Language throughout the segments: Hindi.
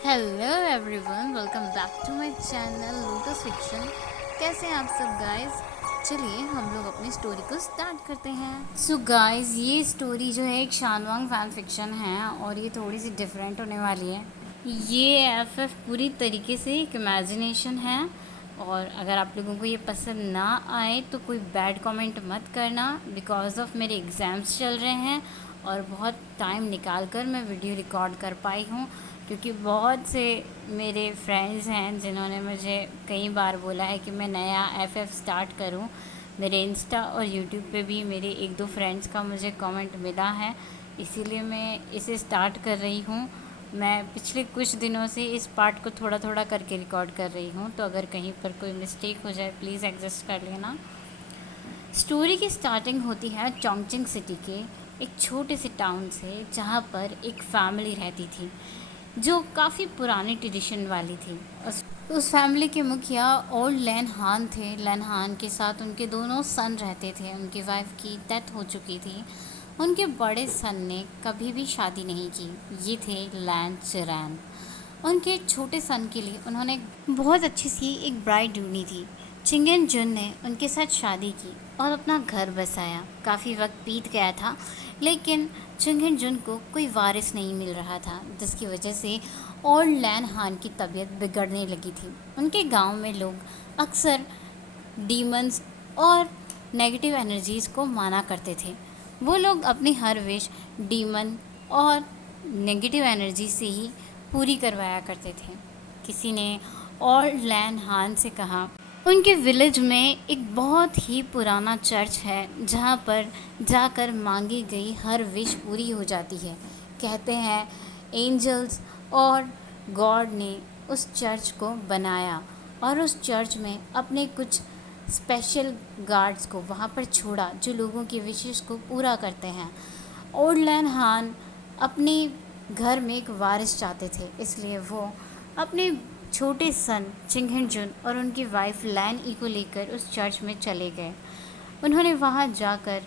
Hello everyone, welcome back to my channel Lotus Fiction. कैसे हैं आप सब गाइस? चलिए हम लोग अपनी स्टोरी को स्टार्ट करते हैं। सो गाइस, ये स्टोरी जो है एक शानवांग फैन फिक्शन है और ये थोड़ी सी डिफरेंट होने वाली है। ये एफएफ पूरी तरीके से एक इमेजिनेशन है और अगर आप लोगों को ये पसंद ना आए तो कोई बैड कमेंट मत करना, बिकॉज ऑफ मेरे एग्ज़ाम्स चल रहे हैं और बहुत टाइम निकाल कर मैं वीडियो रिकॉर्ड कर पाई हूँ, क्योंकि बहुत से मेरे फ्रेंड्स हैं जिन्होंने मुझे कई बार बोला है कि मैं नया एफएफ स्टार्ट करूं। मेरे इंस्टा और यूट्यूब पे भी मेरे एक दो फ्रेंड्स का मुझे कमेंट मिला है, इसीलिए मैं इसे स्टार्ट कर रही हूं। मैं पिछले कुछ दिनों से इस पार्ट को थोड़ा थोड़ा करके रिकॉर्ड कर रही हूं, तो अगर कहीं पर कोई मिस्टेक हो जाए प्लीज़ एडजस्ट कर लेना। स्टोरी की स्टार्टिंग होती है चोंगचिंग सिटी के एक छोटे से टाउन से, जहाँ पर एक फैमिली रहती थी जो काफ़ी पुरानी ट्रेडिशन वाली थी। उस फैमिली के मुखिया ओल्ड लैन हान थे। लैन हान के साथ उनके दोनों सन रहते थे। उनकी वाइफ की डेथ हो चुकी थी। उनके बड़े सन ने कभी भी शादी नहीं की। ये थे लैन चिरैन। उनके छोटे सन के लिए उन्होंने बहुत अच्छी सी एक ब्राइड ढूंढी थी। चिंगेन जुन ने उनके साथ शादी की और अपना घर बसाया। काफ़ी वक्त बीत गया था, लेकिन चिंगेन जुन को कोई वारिस नहीं मिल रहा था, जिसकी वजह से ओल्ड लैन हान की तबीयत बिगड़ने लगी थी। उनके गांव में लोग अक्सर डीमंस और नेगेटिव एनर्जीज़ को माना करते थे। वो लोग अपनी हर विश डीमन और नेगेटिव एनर्जी से ही पूरी करवाया करते थे। किसी ने ओल्ड लैन हान से कहा, उनके विलेज में एक बहुत ही पुराना चर्च है जहाँ पर जाकर मांगी गई हर विश पूरी हो जाती है। कहते हैं एंजल्स और गॉड ने उस चर्च को बनाया और उस चर्च में अपने कुछ स्पेशल गार्ड्स को वहाँ पर छोड़ा जो लोगों की विशेष को पूरा करते हैं। ओल्ड लैन हान अपने घर में एक वारिस चाहते थे, इसलिए वो अपने छोटे सन चिंगहिन जुन और उनकी वाइफ लैन ई को लेकर उस चर्च में चले गए। उन्होंने वहाँ जाकर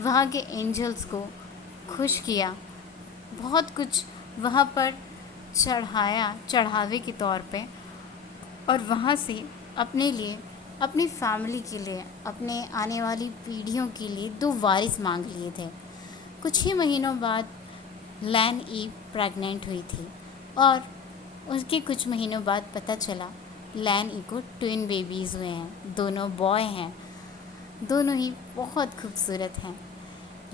वहाँ के एंजल्स को खुश किया, बहुत कुछ वहाँ पर चढ़ाया चढ़ावे के तौर पे, और वहाँ से अपने लिए, अपनी फैमिली के लिए, अपने आने वाली पीढ़ियों के लिए दो वारिस मांग लिए थे। कुछ ही महीनों बाद लैन ई प्रेग्नेंट हुई थी और उसके कुछ महीनों बाद पता चला लैन ई को ट्विन बेबीज़ हुए हैं। दोनों बॉय हैं, दोनों ही बहुत खूबसूरत हैं।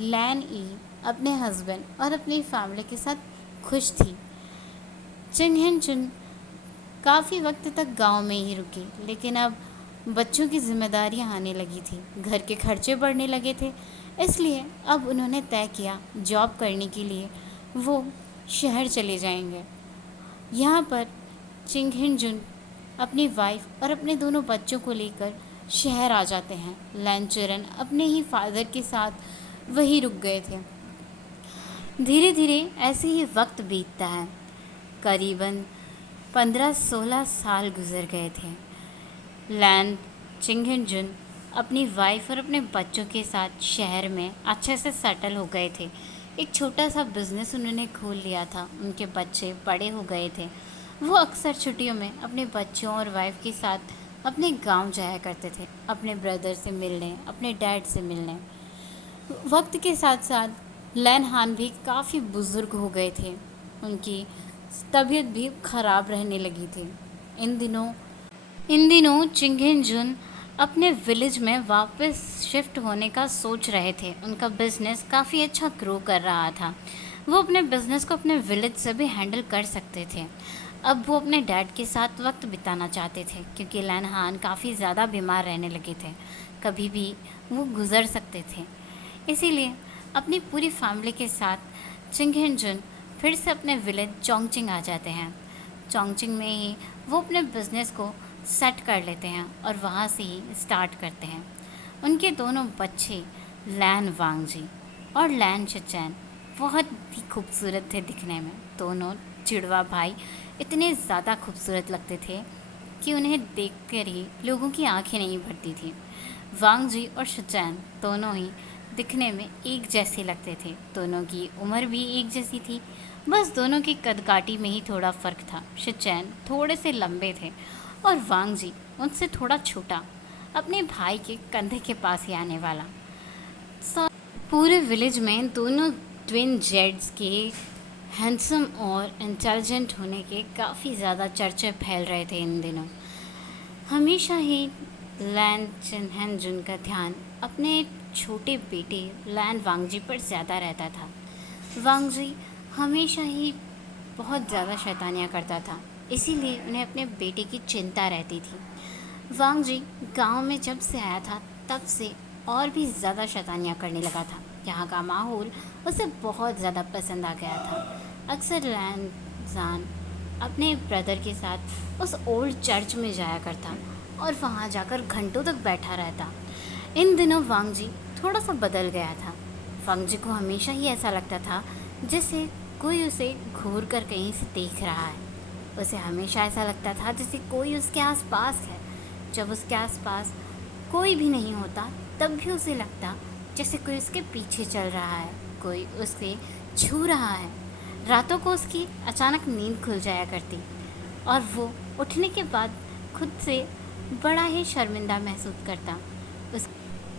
लैन ई अपने हस्बैंड और अपनी फैमिली के साथ खुश थी। चिंगहिन चुन काफ़ी वक्त तक गांव में ही रुकी, लेकिन अब बच्चों की जिम्मेदारियां आने लगी थी, घर के खर्चे बढ़ने लगे थे, इसलिए अब उन्होंने तय किया जॉब करने के लिए वो शहर चले जाएंगे। यहाँ पर चिंगहिन जुन अपनी वाइफ और अपने दोनों बच्चों को लेकर शहर आ जाते हैं। लैनचरन अपने ही फादर के साथ वहीं रुक गए थे। धीरे धीरे ऐसे ही वक्त बीतता है। करीबन 15-16 साल गुजर गए थे। लैन चिंगहिन जुन अपनी वाइफ और अपने बच्चों के साथ शहर में अच्छे से सेटल हो गए थे। एक छोटा सा बिजनेस उन्होंने खोल लिया था। उनके बच्चे बड़े हो गए थे। वो अक्सर छुट्टियों में अपने बच्चों और वाइफ के साथ अपने गांव जाया करते थे, अपने ब्रदर से मिलने, अपने डैड से मिलने। वक्त के साथ साथ लैन हान भी काफ़ी बुज़ुर्ग हो गए थे। उनकी तबीयत भी ख़राब रहने लगी थी। इन दिनों इन दिनों चिंगहिन जुन अपने विलेज में वापस शिफ्ट होने का सोच रहे थे। उनका बिजनेस काफ़ी अच्छा ग्रो कर रहा था। वो अपने बिजनेस को अपने विलेज से भी हैंडल कर सकते थे। अब वो अपने डैड के साथ वक्त बिताना चाहते थे, क्योंकि लैन हान काफ़ी ज़्यादा बीमार रहने लगे थे, कभी भी वो गुज़र सकते थे। इसीलिए अपनी पूरी फैमिली के साथ चिंगहिन जुन फिर से अपने विलेज चोंगचिंग आ जाते हैं। चोंगचिंग में ही वो अपने बिजनेस को सेट कर लेते हैं और वहाँ से ही स्टार्ट करते हैं। उनके दोनों बच्चे लैन वांगजी और लैन चचैन बहुत ही खूबसूरत थे दिखने में। दोनों चिड़वा भाई इतने ज़्यादा खूबसूरत लगते थे कि उन्हें देखकर ही लोगों की आंखें नहीं भरती थी। वांगजी और शचैन दोनों ही दिखने में एक जैसे लगते थे। दोनों की उम्र भी एक जैसी थी। बस दोनों की कदकाठी में ही थोड़ा फ़र्क था। शिचैन थोड़े से लंबे थे और वांग जी उनसे थोड़ा छोटा, अपने भाई के कंधे के पास ही आने वाला। पूरे विलेज में दोनों ट्विन जेड्स के हैंडसम और इंटेलिजेंट होने के काफ़ी ज़्यादा चर्चे फैल रहे थे इन दिनों। हमेशा ही लैन चिनहेंजुन का ध्यान अपने छोटे बेटे लैन वांगजी पर ज़्यादा रहता था। वांगजी हमेशा ही बहुत ज़्यादा शैतानियाँ करता था, इसीलिए उन्हें अपने बेटे की चिंता रहती थी। वांगजी गांव में जब से आया था तब से और भी ज़्यादा शैतानियाँ करने लगा था। यहाँ का माहौल उसे बहुत ज़्यादा पसंद आ गया था। अक्सर लैन जान अपने ब्रदर के साथ उस ओल्ड चर्च में जाया करता और वहाँ जाकर घंटों तक बैठा रहता। इन दिनों वांगजी थोड़ा सा बदल गया था। वांगजी को हमेशा ही ऐसा लगता था जैसे कोई उसे घूर कर कहीं से देख रहा है। उसे हमेशा ऐसा लगता था जैसे कोई उसके आसपास है। जब उसके आसपास कोई भी नहीं होता तब भी उसे लगता जैसे कोई उसके पीछे चल रहा है, कोई उसे छू रहा है। रातों को उसकी अचानक नींद खुल जाया करती और वो उठने के बाद खुद से बड़ा ही शर्मिंदा महसूस करता। उस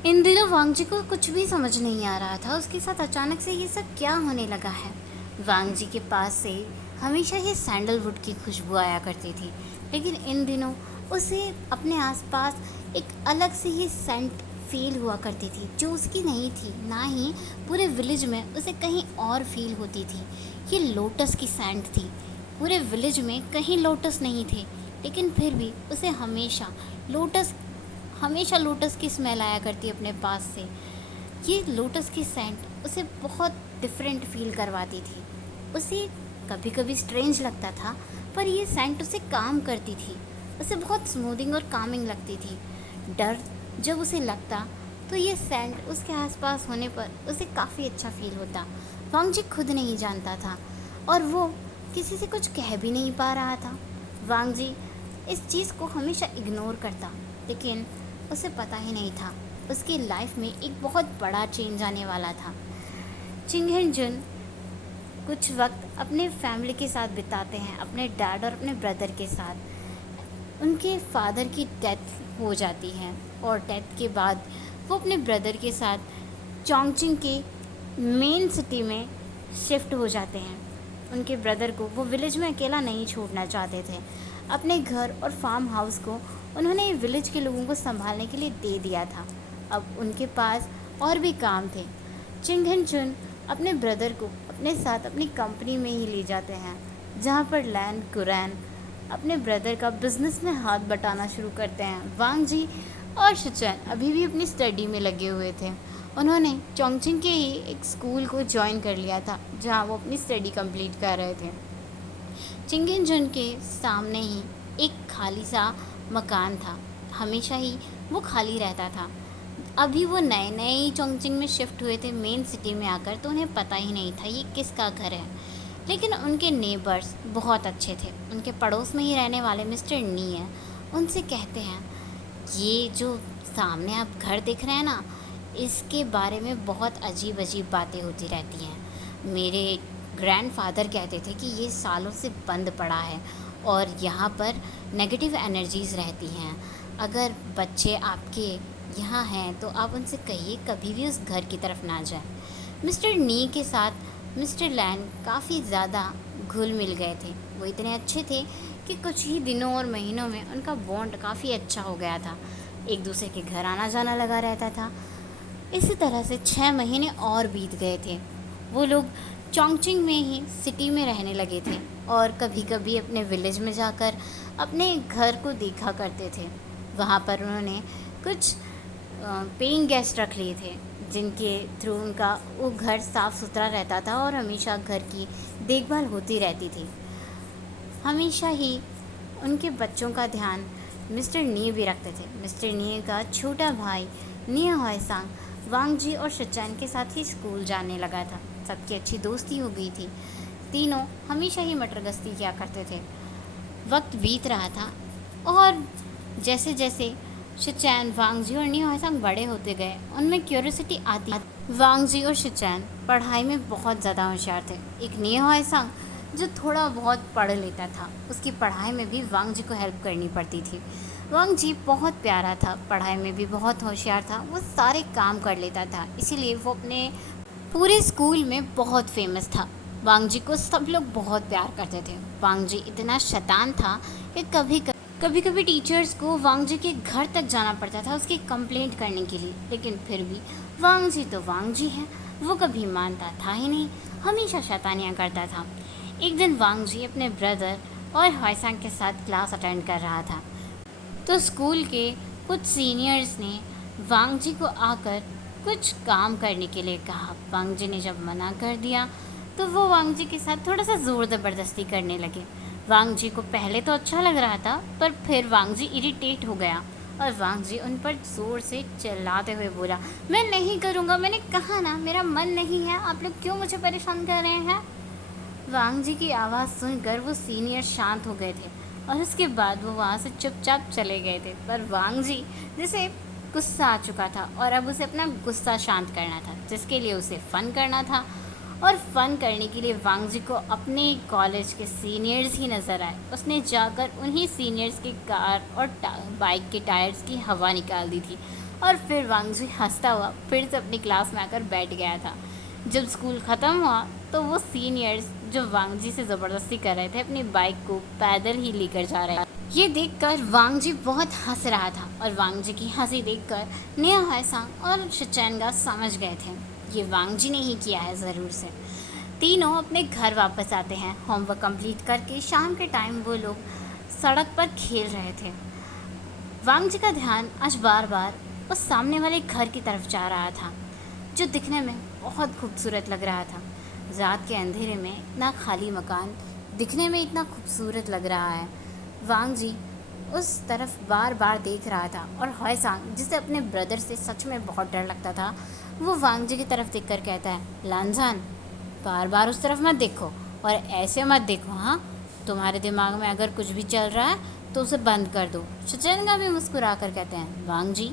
इन दिनों वांगजी को कुछ भी समझ नहीं आ रहा था, उसके साथ अचानक से ये सब क्या होने लगा है। वांगजी के पास से हमेशा ही सैंडलवुड की खुशबू आया करती थी, लेकिन इन दिनों उसे अपने आसपास एक अलग से ही सेंट फील हुआ करती थी जो उसकी नहीं थी, ना ही पूरे विलेज में उसे कहीं और फील होती थी। ये लोटस की सेंट थी। पूरे विलेज में कहीं लोटस नहीं थे, लेकिन फिर भी उसे हमेशा लोटस की स्मेल आया करती अपने पास से। ये लोटस की सेंट उसे बहुत डिफरेंट फील करवाती थी। उसे कभी कभी स्ट्रेंज लगता था, पर ये सेंट उसे काम करती थी। उसे बहुत स्मूथिंग और कामिंग लगती थी। डर जब उसे लगता तो ये सेंट उसके आसपास होने पर उसे काफ़ी अच्छा फील होता। वांगजी खुद नहीं जानता था और वो किसी से कुछ कह भी नहीं पा रहा था। वांगजी इस चीज़ को हमेशा इग्नोर करता, लेकिन उसे पता ही नहीं था उसकी लाइफ में एक बहुत बड़ा चेंज आने वाला था। चिंगहेंजुन कुछ वक्त अपने फैमिली के साथ बिताते हैं, अपने डैड और अपने ब्रदर के साथ। उनके फादर की डेथ हो जाती है और डेथ के बाद वो अपने ब्रदर के साथ चोंगचिंग के मेन सिटी में शिफ्ट हो जाते हैं। उनके ब्रदर को वो विलेज में अकेला नहीं छोड़ना चाहते थे। अपने घर और फार्म हाउस को उन्होंने विलेज के लोगों को संभालने के लिए दे दिया था। अब उनके पास और भी काम थे। चिंगहेंचुन अपने ब्रदर को अपने साथ अपनी कंपनी में ही ले जाते हैं, जहाँ पर लैन कुरैन अपने ब्रदर का बिजनेस में हाथ बटाना शुरू करते हैं। वांगजी और शिचैन अभी भी अपनी स्टडी में लगे हुए थे। उन्होंने चोंगचिंग के ही एक स्कूल को ज्वाइन कर लिया था, जहाँ वो अपनी स्टडी कंप्लीट कर रहे थे। चिंगेंजुन के सामने ही एक खाली सा मकान था। हमेशा ही वो खाली रहता था। अभी वो नए नए ही चोंगचिंग में शिफ्ट हुए थे मेन सिटी में आकर, तो उन्हें पता ही नहीं था ये किसका घर है। लेकिन उनके नेबर्स बहुत अच्छे थे। उनके पड़ोस में ही रहने वाले मिस्टर नी हैं, उनसे कहते हैं ये जो सामने आप घर देख रहे हैं ना, इसके बारे में बहुत अजीब अजीब बातें होती रहती हैं। मेरे ग्रैंडफादर कहते थे कि ये सालों से बंद पड़ा है और यहाँ पर नेगेटिव एनर्जीज़ रहती हैं। अगर बच्चे आपके यहाँ हैं तो आप उनसे कहिए कभी भी उस घर की तरफ ना जाएं। मिस्टर नी के साथ मिस्टर लैन काफ़ी ज़्यादा घुल मिल गए थे। वो इतने अच्छे थे कि कुछ ही दिनों और महीनों में उनका बॉन्ड काफ़ी अच्छा हो गया था। एक दूसरे के घर आना जाना लगा रहता था। इसी तरह से 6 महीने और बीत गए थे। वो लोग चोंगचिंग में ही सिटी में रहने लगे थे और कभी कभी अपने विलेज में जाकर अपने घर को देखा करते थे। वहाँ पर उन्होंने कुछ पेइंग गेस्ट रख लिए थे, जिनके थ्रू उनका वो घर साफ़ सुथरा रहता था और हमेशा घर की देखभाल होती रहती थी। हमेशा ही उनके बच्चों का ध्यान मिस्टर नी भी रखते थे। मिस्टर नी का छोटा भाई निया होयसांग वांगजी और शिचैन के साथ ही स्कूल जाने लगा था। सबकी अच्छी दोस्ती हो गई थी। तीनों हमेशा ही मटर गश्ती किया करते थे। वक्त बीत रहा था और जैसे जैसे शिचैन, वांगजी और निया होयसांग बड़े होते गए, उनमें क्यूरियोसिटी आती वांग जी और शिचैन पढ़ाई में बहुत ज़्यादा होशियार थे। एक नियो हायसांग जो थोड़ा बहुत पढ़ लेता था, उसकी पढ़ाई में भी वांग जी को हेल्प करनी पड़ती थी। वांग जी बहुत प्यारा था, पढ़ाई में भी बहुत होशियार था, वो सारे काम कर लेता था, इसीलिए वो अपने पूरे स्कूल में बहुत फेमस था। वांग जी को सब लोग बहुत प्यार करते थे। वांग जी इतना शैतान था कि कभी कभी टीचर्स को वांग जी के घर तक जाना पड़ता था उसकी कंप्लेंट करने के लिए, लेकिन फिर भी वांग जी तो वांग जी हैं, वो कभी मानता था ही नहीं, हमेशा शैतानियाँ करता था। एक दिन वांग जी अपने ब्रदर और हॉयसंग के साथ क्लास अटेंड कर रहा था, तो स्कूल के कुछ सीनियर्स ने वांग जी को आकर कुछ काम करने के लिए कहा। वांग जी ने जब मना कर दिया तो वो वांग जी के साथ थोड़ा सा ज़ोर ज़बरदस्ती करने लगे। वांग जी को पहले तो अच्छा लग रहा था, पर फिर वांग जी इरिटेट हो गया और वांग जी उन पर ज़ोर से चिल्लाते हुए बोला, मैं नहीं करूँगा, मैंने कहा ना मेरा मन नहीं है, आप लोग क्यों मुझे परेशान कर रहे हैं। वांग जी की आवाज़ सुनकर वो सीनियर शांत हो गए थे और उसके बाद वो वहाँ से चुपचाप चले गए थे। पर वांग जी जैसे गुस्सा आ चुका था और अब उसे अपना गुस्सा शांत करना था, जिसके लिए उसे फ़न करना था। और फ़न करने के लिए वांग जी को अपने कॉलेज के सीनियर्स ही नज़र आए। उसने जाकर उन्हीं सीनियर्स की कार और बाइक के टायर्स की हवा निकाल दी थी और फिर वांग जी हंसता हुआ फिर से अपनी क्लास में आकर बैठ गया था। जब स्कूल ख़त्म हुआ तो वो सीनियर्स जो वांग जी से ज़बरदस्ती कर रहे थे अपनी बाइक को पैदल ही लेकर जा रहे थे। ये देखकर वांग जी बहुत हंस रहा था और वांग जी की हंसी देखकर निया हायसांग और शिचैनगा समझ गए थे ये वांग जी ने ही किया है ज़रूर से। तीनों अपने घर वापस आते हैं होमवर्क कंप्लीट करके। शाम के टाइम वो लोग सड़क पर खेल रहे थे। वांग जी का ध्यान आज बार बार उस सामने वाले घर की तरफ जा रहा था, जो दिखने में बहुत खूबसूरत लग रहा था। रात के अंधेरे में इतना खाली मकान दिखने में इतना खूबसूरत लग रहा है। वांग जी उस तरफ बार बार देख रहा था और हॉयसांग, जिसे अपने ब्रदर से सच में बहुत डर लगता था, वो वांग जी की तरफ देखकर कहता है, लानजान, बार बार उस तरफ मत देखो और ऐसे मत देखो, हाँ, तुम्हारे दिमाग में अगर कुछ भी चल रहा है तो उसे बंद कर दो। शिचैनगा भी मुस्कुरा कर कहते हैं, वांग जी,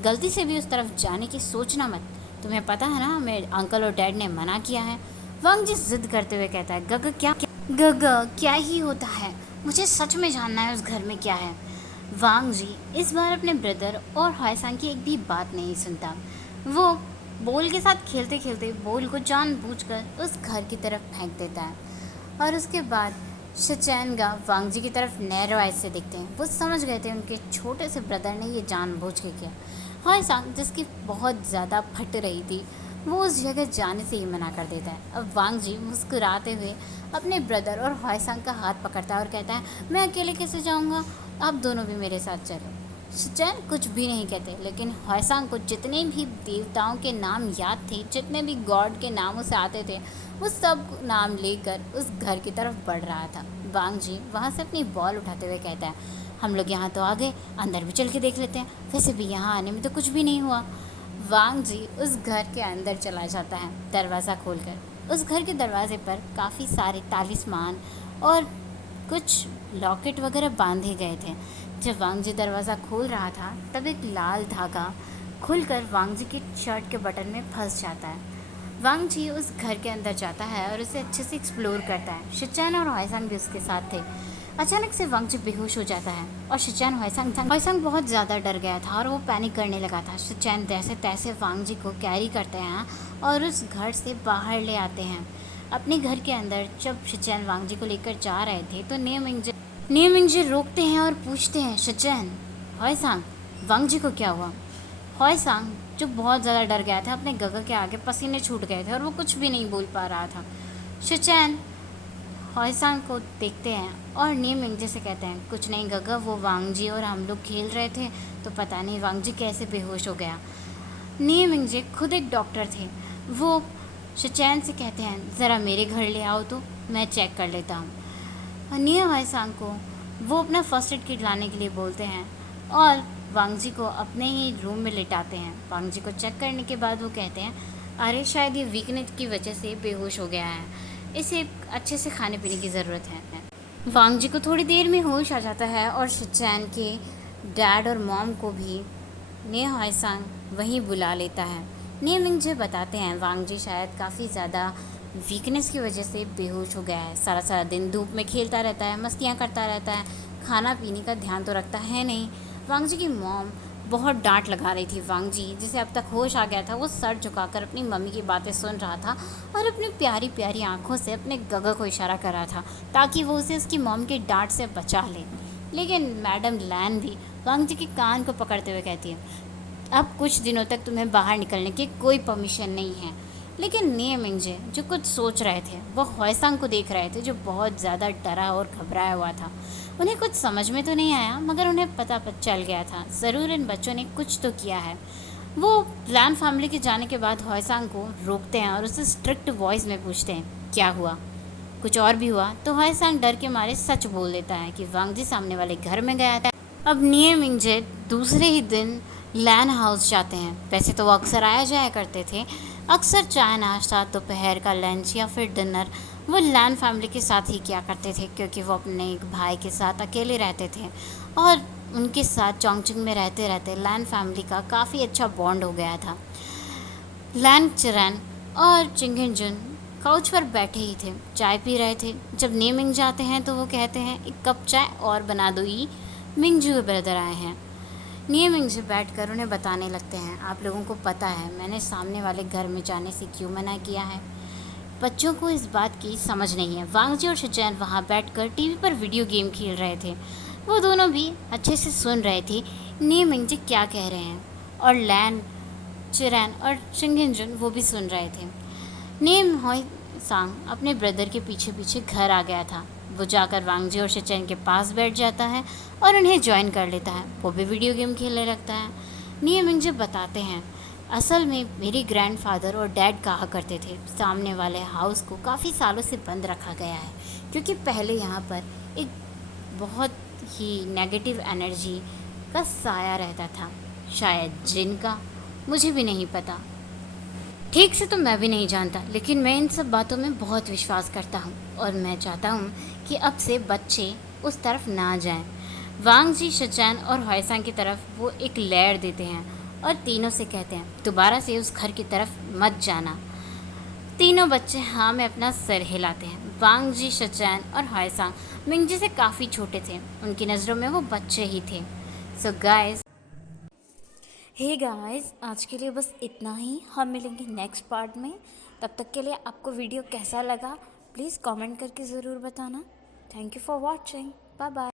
गलती से भी उस तरफ जाने की सोचना मत, तुम्हें पता है ना मेरे अंकल और डैड ने मना किया है। वांग जी जिद करते हुए कहता है, गग क्या गग क्या ही होता है, मुझे सच में जानना है उस घर में क्या है। वांग जी इस बार अपने ब्रदर और हॉयसांग की एक भी बात नहीं सुनता। वो बॉल के साथ खेलते खेलते बॉल को जानबूझकर उस घर की तरफ फेंक देता है और उसके बाद शिचैनगा वांग जी की तरफ नैरो आइज से देखते हैं। वो समझ गए थे उनके छोटे से ब्रदर ने ये जानबूझ के किया। हॉयसांग, जिसकी बहुत ज़्यादा फट रही थी, वो उस जगह जाने से ही मना कर देता है। अब वांग जी मुस्कुराते हुए अपने ब्रदर और हॉयसांग का हाथ पकड़ता है और कहता है, मैं अकेले कैसे जाऊँगा, आप दोनों भी मेरे साथ चलो। शिचैन कुछ भी नहीं कहते, लेकिन हॉयसांग को जितने भी देवताओं के नाम याद थे, जितने भी गॉड के नाम उसे आते थे, वो सब नाम लेकर उस घर की तरफ बढ़ रहा था। वांग जी वहाँ से अपनी बॉल उठाते हुए कहता है, हम लोग यहाँ तो आ गए, अंदर भी चल के देख लेते हैं, वैसे भी यहाँ आने में तो कुछ भी नहीं हुआ। वांग जी उस घर के अंदर चला जाता है दरवाज़ा खोलकर। उस घर के दरवाजे पर काफ़ी सारे तालिस्मान और कुछ लॉकेट वगैरह बांधे गए थे। जब वांग जी दरवाज़ा खोल रहा था तब एक लाल धागा खुलकर वांग जी के शर्ट के बटन में फंस जाता है। वांग जी उस घर के अंदर जाता है और उसे अच्छे से एक्सप्लोर करता है। शिचैन और हॉयसांग भी उसके साथ थे। अचानक से वांग जी बेहोश हो जाता है और शिचैन हॉयसांग बहुत ज़्यादा डर गया था और वो पैनिक करने लगा था। शिचैन जैसे तैसे वांग जी को कैरी करते हैं और उस घर से बाहर ले आते हैं। अपने घर के अंदर जब शिचैन वांग जी को लेकर जा रहे थे तो नियमिंग रोकते हैं और पूछते हैं, शिचैन, हॉयसांग, वांग जी को क्या हुआ। हॉयसांग, जो बहुत ज़्यादा डर गया था, अपने गगा के आगे पसीने छूट गए थे और वो कुछ भी नहीं बोल पा रहा था। शिचैन हॉयसांग को देखते हैं और नियमिंग से कहते हैं, कुछ नहीं गगा, वो वांग जी और हम लोग खेल रहे थे तो पता नहीं वांग जी कैसे बेहोश हो गया। नियमिंग जी खुद एक डॉक्टर थे। वो शिचैन से कहते हैं, ज़रा मेरे घर ले आओ तो मैं चेक कर लेता हूँ। निया हॉयसांग को वो अपना फर्स्ट एड किट लाने के लिए बोलते हैं और वांग जी को अपने ही रूम में लेटाते हैं। वांग जी को चेक करने के बाद वो कहते हैं, अरे शायद ये वीकनेस की वजह से बेहोश हो गया है, इसे अच्छे से खाने पीने की ज़रूरत है। वांग जी को थोड़ी देर में होश आ जाता है और शिचैन के डैड और मॉम को भी निया हॉयसांग वहीं बुला लेता है। नियमिंग जी बताते हैं वांग जी शायद काफ़ी ज़्यादा वीकनेस की वजह से बेहोश हो गया है। सारा सारा दिन धूप में खेलता रहता है, मस्तियाँ करता रहता है, खाना पीने का ध्यान तो रखता है नहीं। वांग जी की मॉम बहुत डांट लगा रही थी। वांग जी जिसे अब तक होश आ गया था, वो सर झुकाकर अपनी मम्मी की बातें सुन रहा था और अपनी प्यारी प्यारी आंखों से अपने गगा को इशारा कर रहा था ताकि वो उसे उसकी मॉम की डांट से बचा ले। लेकिन मैडम लैन भी वांग जी के कान को पकड़ते हुए कहती है, अब कुछ दिनों तक तुम्हें बाहर निकलने की कोई परमिशन नहीं है। लेकिन नियमिंग जो कुछ सोच रहे थे, वो हॉयसांग को देख रहे थे जो बहुत ज़्यादा डरा और घबराया हुआ था। उन्हें कुछ समझ में तो नहीं आया, मगर उन्हें पता चल गया था ज़रूर इन बच्चों ने कुछ तो किया है। वो लैन फैमिली के जाने के बाद हॉयसांग को रोकते हैं और उससे स्ट्रिक्ट वॉइस में पूछते हैं, क्या हुआ? कुछ और भी हुआ? तो हॉयसांग डर के मारे सच बोल देता है कि वांग जी सामने वाले घर में गया था। अब नियमिंग दूसरे ही दिन लैन हाउस जाते हैं। वैसे तो वो अक्सर आया जाया करते थे। अक्सर चाय नाश्ता, दोपहर का लंच या फिर डिनर वो लैन फैमिली के साथ ही किया करते थे, क्योंकि वो अपने एक भाई के साथ अकेले रहते थे और उनके साथ चोंगचिंग में रहते रहते लैन फैमिली का काफ़ी अच्छा बॉन्ड हो गया था। लैन चिरन और चिंगहिंजुन काउच पर बैठे ही थे, चाय पी रहे थे। जब नेमिंग जाते हैं तो वो कहते हैं, एक कप चाय और बना दो, ई मिंगजू ब्रदर आए हैं। नियमिंग से बैठकर उन्हें बताने लगते हैं, आप लोगों को पता है मैंने सामने वाले घर में जाने से क्यों मना किया है? बच्चों को इस बात की समझ नहीं है। वांग जी और शिचैन वहाँ बैठकर टीवी पर वीडियो गेम खेल रहे थे। वो दोनों भी अच्छे से सुन रहे थे नियमिंग जी क्या कह रहे हैं, और लैन चिरैन और चिंगहिंजुन वो भी सुन रहे थे। नेम हॉय सांग अपने ब्रदर के पीछे पीछे घर आ गया था। वो जाकर वांगजी और शिचैन के पास बैठ जाता है और उन्हें ज्वाइन कर लेता है। वो भी वीडियो गेम खेलने लगता है। नियमिंग बताते हैं, असल में मेरे ग्रैंडफादर और डैड कहा करते थे सामने वाले हाउस को काफ़ी सालों से बंद रखा गया है, क्योंकि पहले यहाँ पर एक बहुत ही नेगेटिव एनर्जी का साया रहता था, शायद जिन का, मुझे भी नहीं पता ठीक से, तो मैं भी नहीं जानता। लेकिन मैं इन सब बातों में बहुत विश्वास करता हूँ और मैं चाहता हूँ कि अब से बच्चे उस तरफ ना जाएं। वांग जी शिचैन और हॉयसांग की तरफ वो एक लेयर देते हैं और तीनों से कहते हैं, दोबारा से उस घर की तरफ मत जाना। तीनों बच्चे हाँ में अपना सर हिलाते हैं। वांग जी शिचैन और हॉयसांग मिंगजी से काफ़ी छोटे थे, उनकी नज़रों में वो बच्चे ही थे। सो गाइस, हे गाइस, आज के लिए बस इतना ही। हम मिलेंगे नेक्स्ट पार्ट में। तब तक के लिए आपको वीडियो कैसा लगा प्लीज़ कमेंट करके ज़रूर बताना। Thank you for watching. Bye bye.